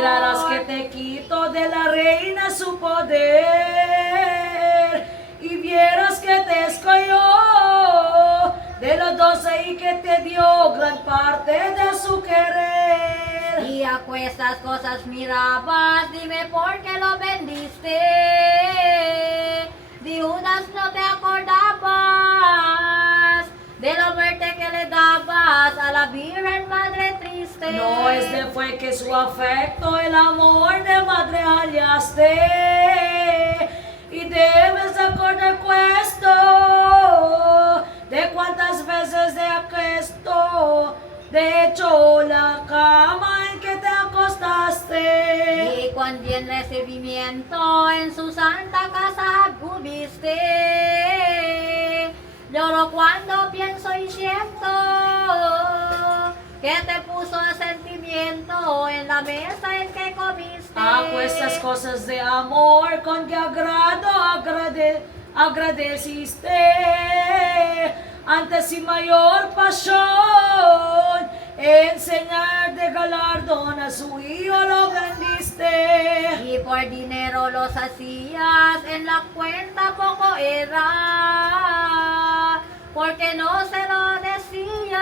mirarás que te quito de la reina su poder, y vieras que te escogió de los 12 y que te dio gran parte de su querer. Y a estas cosas mirabas, dime por qué lo vendiste. De Judas no te acordabas, de la muerte que le dabas a la Virgen Madre triste. No este fue que su afecto, el amor de madre hallaste, y debes acordar esto, de cuántas veces de aquesto, de hecho la cama en que te acostaste. Y cuando en recibimiento en su santa casa tuviste, lloro cuando pienso y siento que te puso sentimiento en la mesa en que comiste. Estas cosas de amor con que agrado agradeciste, antes y mayor pasión, enseñar de galardón a su hijo lo vendiste. Y por dinero los hacías, en la cuenta poco era, porque no se lo decías,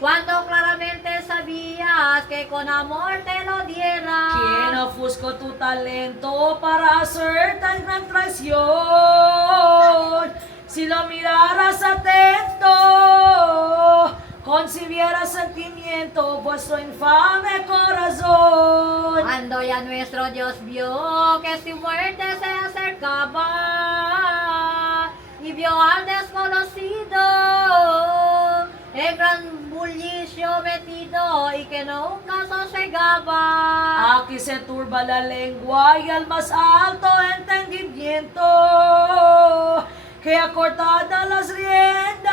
cuando claramente sabías que con amor te lo diera. ¿Quién ofuscó tu talento para hacer tan gran traición? Si lo miraras atento, concibieras sentimiento vuestro infame corazón. Cuando ya nuestro Dios vio que su muerte se acercaba, y vio al desconocido en gran bullicio metido y que nunca sosegaba. Aquí se turba la lengua y al más alto entendimiento, que acortada las riendas,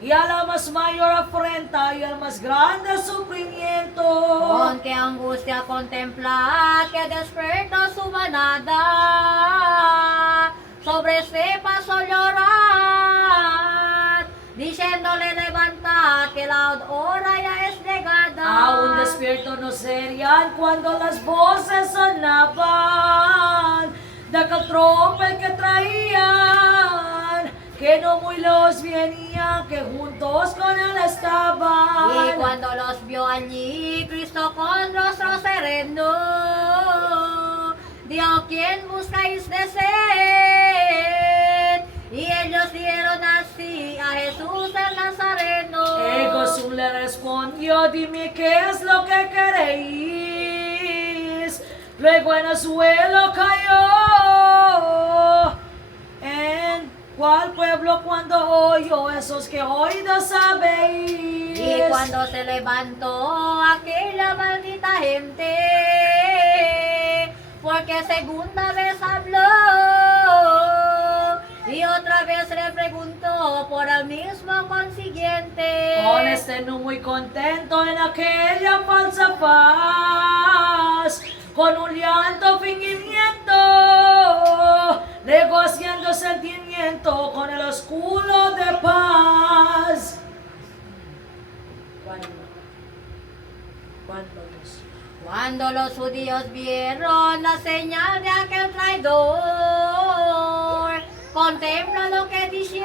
y a la más mayor afrenta y al más grande sufrimiento. Con qué angustia contempla que despertó su manada, sobre este paso llorar, diciéndole levanta que la hora ya es llegada. Aún despierto no serían cuando las voces sonaban de aquel tropel que traían, que no muy los venían, que juntos con él estaban. Y cuando los vio allí, Cristo con rostro sereno, dijo, ¿quién buscáis de sed? Y ellos dieron así a Jesús el Nazareno. Jesús le respondió, dime qué es lo que queréis. Luego en el suelo cayó. ¿En cuál pueblo cuando oyó esos que oídos sabéis? Y cuando se levantó aquella maldita gente, porque segunda vez habló, y otra vez le preguntó por el mismo consiguiente. Con este no muy contento en aquella falsa paz, con un llanto fingimiento, negociando sentimiento con el oscuro de paz. Cuando los judíos vieron la señal de aquel traidor, contempla lo que dijeron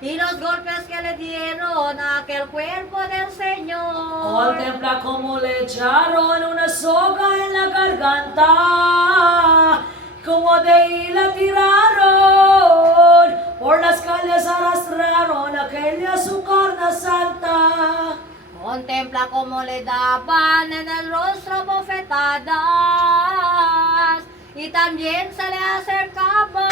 y los golpes que le dieron a aquel cuerpo del Señor. Contempla cómo le echaron una soga en la garganta, como de ahí la tiraron, por las calles arrastraron aquella su carne santa. Contempla cómo le daban en el rostro bofetadas y también se le acercaban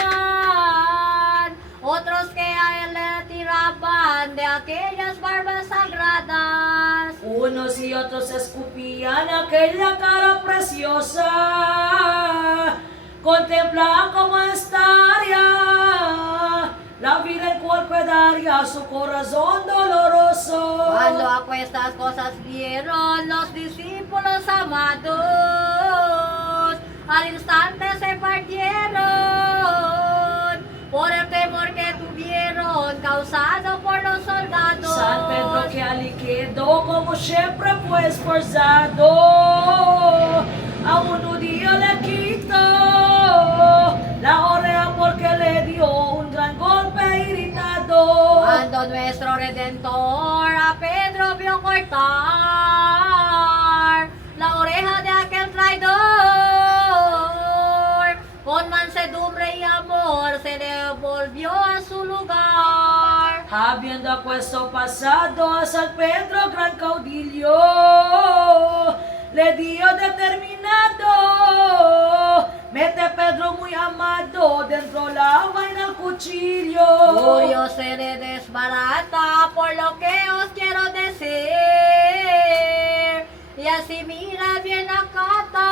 otros que a él le tiraban de aquellas barbas sagradas. Unos y otros escupían aquella cara preciosa. Contempla cómo estaría la vida en cual quedaría su corazón doloroso. Cuando aquestas cosas vieron los discípulos amados, al instante se partieron por el temor que tuvieron causado por los soldados. San Pedro que aliquedo, como siempre fue esforzado, a un día le quitó la oreja porque le dio un gran golpe irritado. Cuando nuestro Redentor a Pedro vio cortar la oreja de aquel traidor, con mansedumbre y amor se devolvió a su lugar. Habiendo aquesto pasado a San Pedro gran caudillo, le dio determinado, mete Pedro muy amado dentro la vaina el cuchillo. Curio se le desbarata por lo que os quiero decir, y así mira bien acata,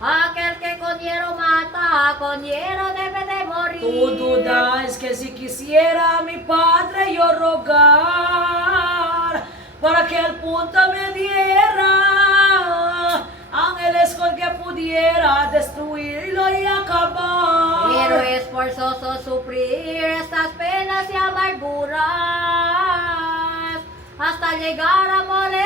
aquel que con hierro mata, con hierro debe de morir. Tú dudas que si quisiera a mi padre yo rogar, para que al punto me diera ángeles con que pudiera destruirlo y acabar. Pero es forzoso sufrir estas penas y amarguras hasta llegar a morir,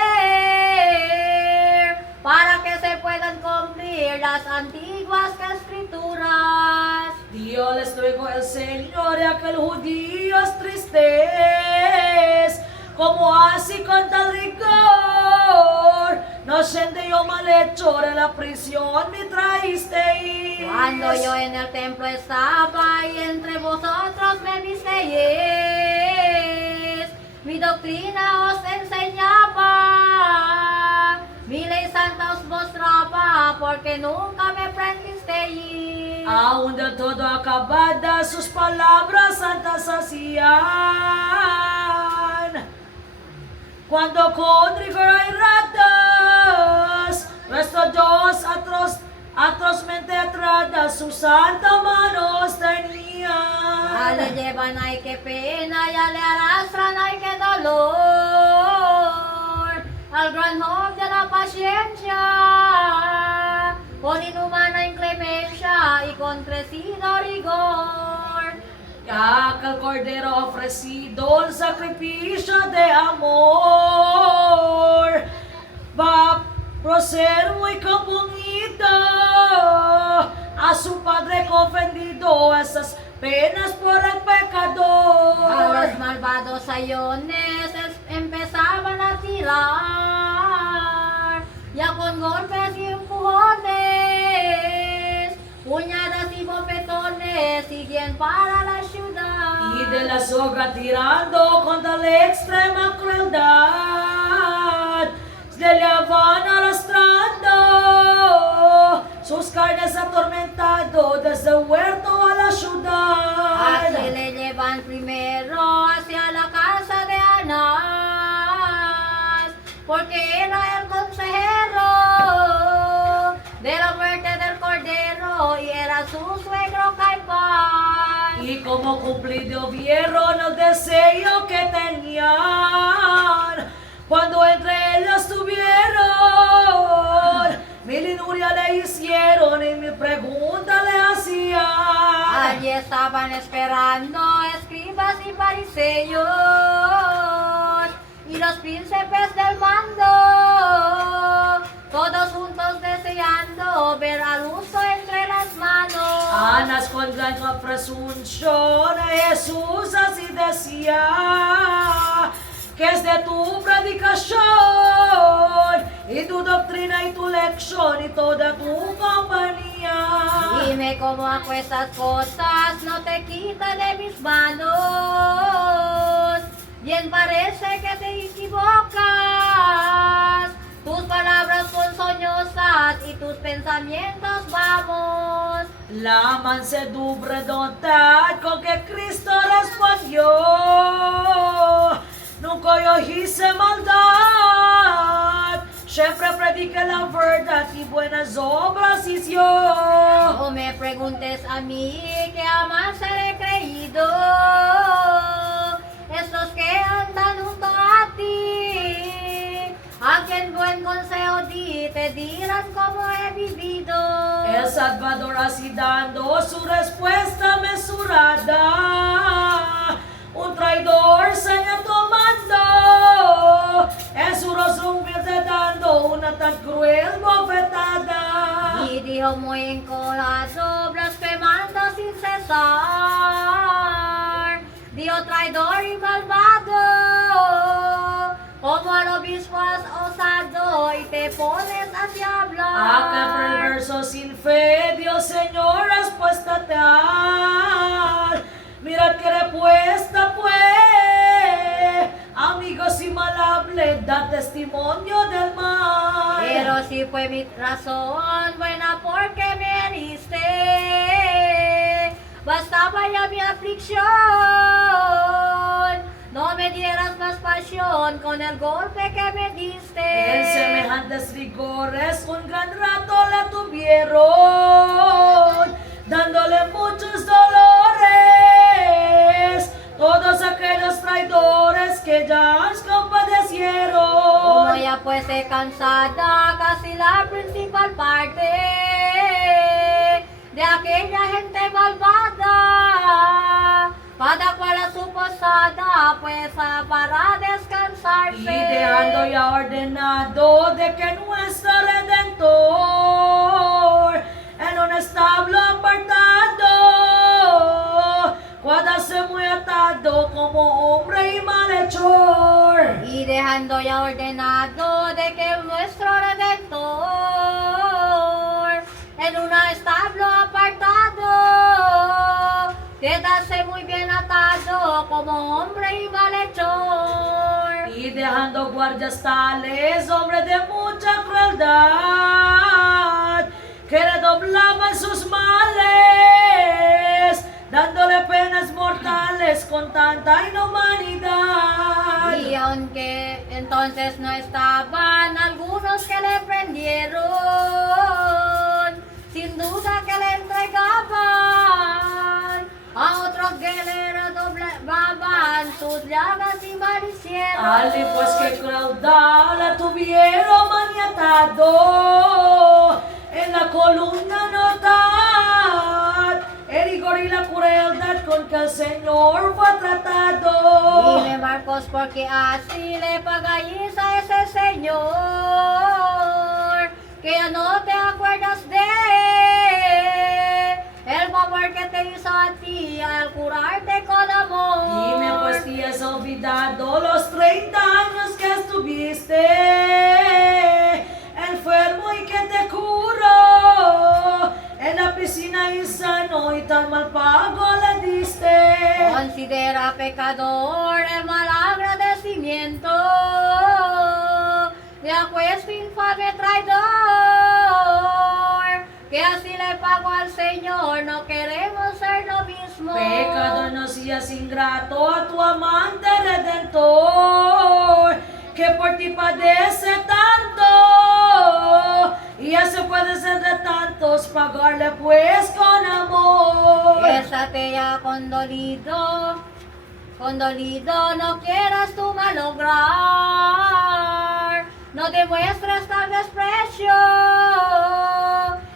para que se puedan cumplir las antiguas escrituras. Dios les luego el Señor y aquel judíos tristes, como así con tal rigor, no siente yo malhechor en la prisión me traísteis. Cuando yo en el templo estaba y entre vosotros me visteis, mi doctrina os enseñaba, mi ley santa os mostraba, porque nunca me prendisteis. Aún de todo acabadas sus palabras santas hacían, cuando con rigor y ratas nuestros dos atrozmente atradas sus santas manos tenían. Le llevan, ay qué pena, ya le arrastran, ay qué dolor, al gran hope de la paciencia, con inhumana inclemencia y con crecido rigor. Aquel cordero ofrecido el sacrificio de amor, va por ser muy compungido a su padre ofendido esas penas por el pecador. A los malvados sayones empezaban a tirar, ya con golpes y empujones, puñadas y bofetones siguen para la ciudad. Y de la soga tirando contra la extrema crueldad, se le van arrastrando, sus carnes atormentado desde el huerto a la ciudad. Así le llevan primero hacia la casa de Anás, porque era el consejero de la muerte del cordero y era su suegro Caifás. Y como cumplido vieron el deseo que tenían, cuando entre ellos tuvieron, mil injurias le hicieron y mil preguntas le hacían. Allí estaban esperando escribas y fariseos y los príncipes del mando, todos juntos deseando ver al uso entre las manos. Anas con gran presunción a Jesús así decía, que es de tu predicación y tu doctrina y tu lección y toda tu compañía. Dime cómo estas cosas no te quitan de mis manos. Bien parece que te equivocas, tus palabras son soñosas y tus pensamientos vamos. La mansedumbre dotar con que Cristo respondió, nunca yo hice maldad, siempre prediqué la verdad y buenas obras hizo. No me preguntes a mí que jamás seré creído, estos que andan junto a ti, a quien buen consejo di, te dirán cómo he vivido. El Salvador así dando su respuesta mesurada, traidor seña tomando, en su rostro humilde dando una tan cruel bofetada. Y dijo muy encolado, blasfemando sin cesar. Dijo traidor y malvado, como el obispo has osado y te pones así a hablar. Aquel perverso sin fe, Dios Señor, has puesto a tal. Mirad que repuesta fue, amigos inmalables, da testimonio del mal. Pero si fue mi razón buena porque me heriste, bastaba ya mi aflicción. No me dieras más pasión con el golpe que me diste. En semejantes rigores un gran rato la tuvieron, dándole muchos dolores, todos aquellos traidores que ya os compadecieron. Como ya fuese cansada casi la principal parte de aquella gente malvada, cada cual a su posada pues para descansarse. Y dejando ya ordenado de que nuestro Redentor en un establo apartado, guardase muy atado como hombre y malhechor. Y dejando ya ordenado de que nuestro Redentor en un establo apartado quedase muy bien atado como hombre y malhechor. Y dejando guardias tales, hombre de mucha crueldad, que redoblaban sus males, dándole penas mortales con tanta inhumanidad. Y aunque entonces no estaban algunos que le prendieron, sin duda que le entregaban a otros que le redoblaban sus llagas y malicieros. Ali pues que crueldad la tuvieron maniatado en la columna notad, el rigor y la crueldad con que el Señor fue tratado. Dile Marcos, porque así le pagáis a ese Señor, que ya no te acuerdas de el favor que te hizo a ti al curarte con amor. Dime pues si has olvidado los 30 años que estuviste enfermo y que te curó en la piscina y sano y tan mal pago le diste. Considera pecador el mal agradecimiento de aquesto infame traidor, que así le pago al Señor, no queremos ser lo mismo. Pecador, no seas ingrato a tu amante Redentor, que por ti padece tanto, y ya se puede ser de tantos, pagarle pues con amor. Estate ya condolido, no quieras tú malograr, no demuestres tal desprecio,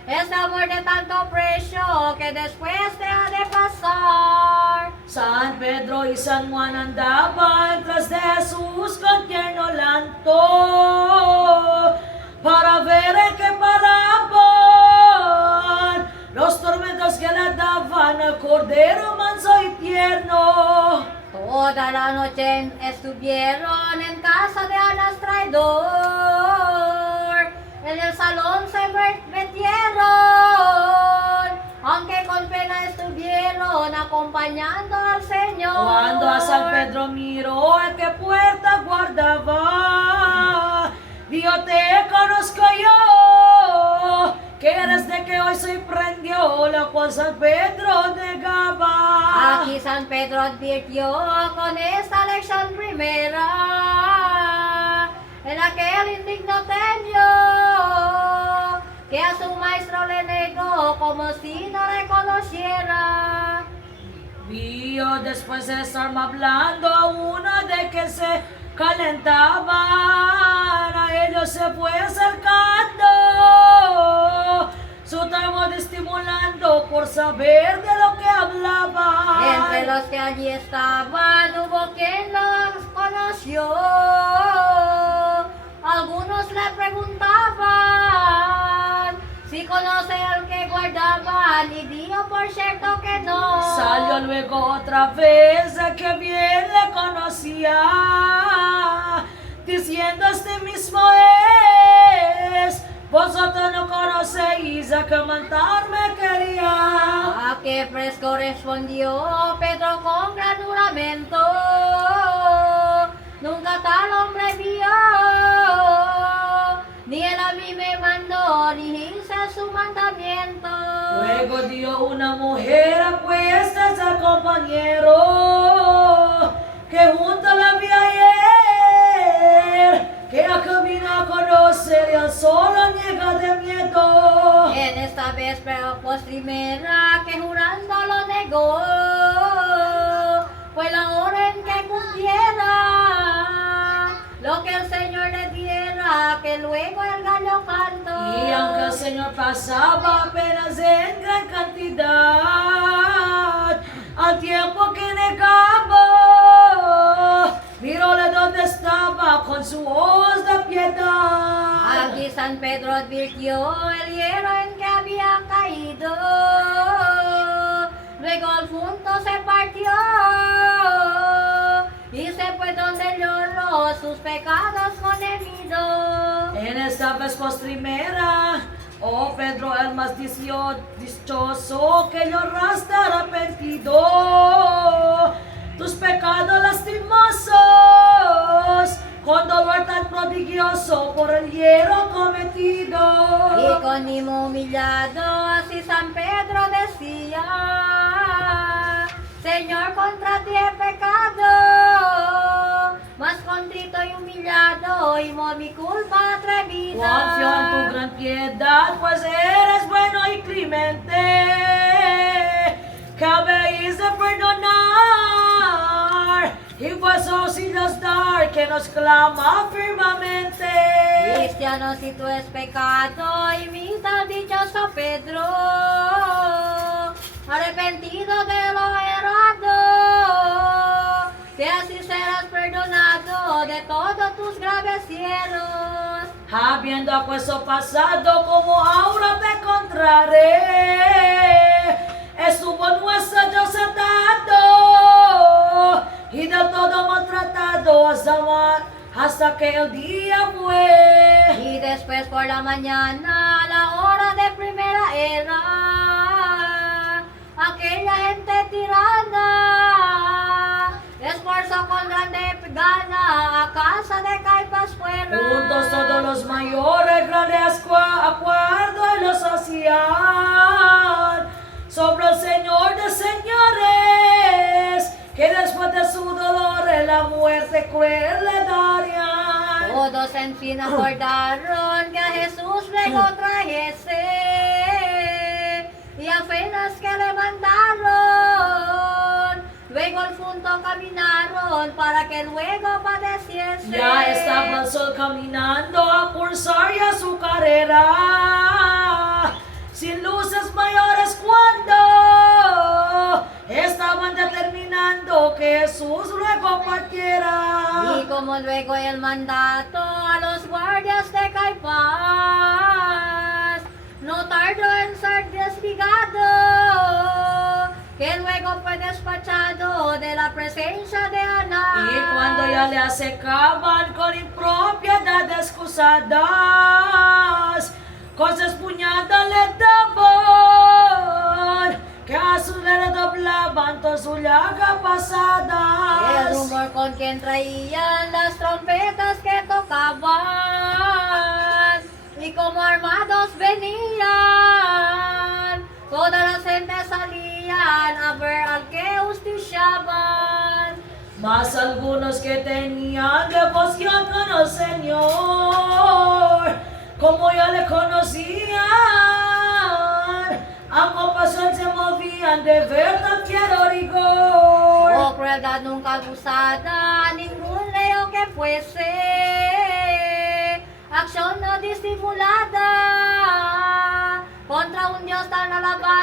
es amor de tanto precio que después te ha de pasar. San Pedro y San Juan andaban tras de Jesús con tierno llanto, para ver en qué paraban los tormentos que le daban al Cordero manso y tierno. Toda la noche estuvieron en casa de Anás traidor, en el salón se metieron, aunque con pena estuvieron acompañando al Señor. Cuando a San Pedro miró el que puerta guardaba, dijo: te conozco yo, que eres de que hoy se prendió, la cual San Pedro negaba. Aquí San Pedro advirtió con esta lección primera, en aquel indigno temio, que a su maestro le negó como si no le conociera. Vio después de estar hablando a uno de que se calentaban, a ellos se fue acercando, su termo distinto estimulando por saber de lo que hablaban. Entre los que allí estaban hubo quien los conoció. Algunos le preguntaban si conoce al que guardaban y dijo por cierto que no. Salió luego otra vez a que bien le conocía, diciendo este mismo es, vosotros no conocéis a que matar me quería. A que fresco respondió Pedro con gran juramento, nunca tal hombre vio, ni él a mí me mandó, ni hice su mandamiento. Luego dio una mujer a cuestas al compañero que junto la vi ayer, que acá vino a conocer y al solo niega de miedo. En esta vez pero postrimera que jurando lo negó, fue la hora en que cumpliera lo que el Señor le diera, que luego el gallo cantó. Y aunque el Señor pasaba apenas en gran cantidad, al tiempo que negaba, miróle donde estaba con su voz de piedad. Aquí San Pedro advirtió el hierro en que había caído, luego al punto se partió y se fue donde lloró sus pecados con gemido. En esta vez postrimera, oh Pedro el más dichoso, que lloraste arrepentido tus pecados lastimosos, con dolor tan prodigioso por el hierro cometido. Y con ánimo humillado así San Pedro decía, Señor, contra ti he pecado, mas contrito y humillado, y por mi culpa atrevida. Confío en tu gran piedad, pues eres bueno y clemente, que habéis de perdonar y vuestros hijos dar, que nos clama firmemente. Cristiano, si tú es pecado, imita al dichoso Pedro, arrepentido de lo errado, que así serás perdonado de todos tus graves cielos. Habiendo acuesto pasado, como ahora te encontraré, estuvo nuestro Dios atado y de todo maltratado hasta que el día fue. Y después por la mañana, a la hora de primera era, aquella gente tirana esforzó con grande gana a casa de Caifás fuera. Juntos todos los mayores grandes acuerdos los hacían sobre el Señor de señores, que después de su dolor en la muerte cruel le darían. Todos en fin acordaron que a Jesús luego trajese, y apenas que le mandaron, luego al punto caminaron para que luego padeciese. Ya estaba el sol caminando a cursar ya su carrera, sin luces mayores cuando estaban determinando que Jesús luego partiera. Y como luego el mandato a los guardias de Caifás no tardó en ser desligado, que luego fue despachado de la presencia de Anás. Y cuando ya le asecaban con impropiedades excusadas, cosas puñadas le daban, que a su vera doblaban toda su llaga El pasadas. rumor con quien traían las trompetas que tocaban, y como armados venían, todas las gentes salían a ver al que justiciaban. Mas algunos que tenían devoción con el Señor, como ya le conocían, a compasión se movían de ver tan fiero rigor. Oh, crueldad nunca usada, ningún leo que fuese, acción no disimulada, contra un Dios tan alabado.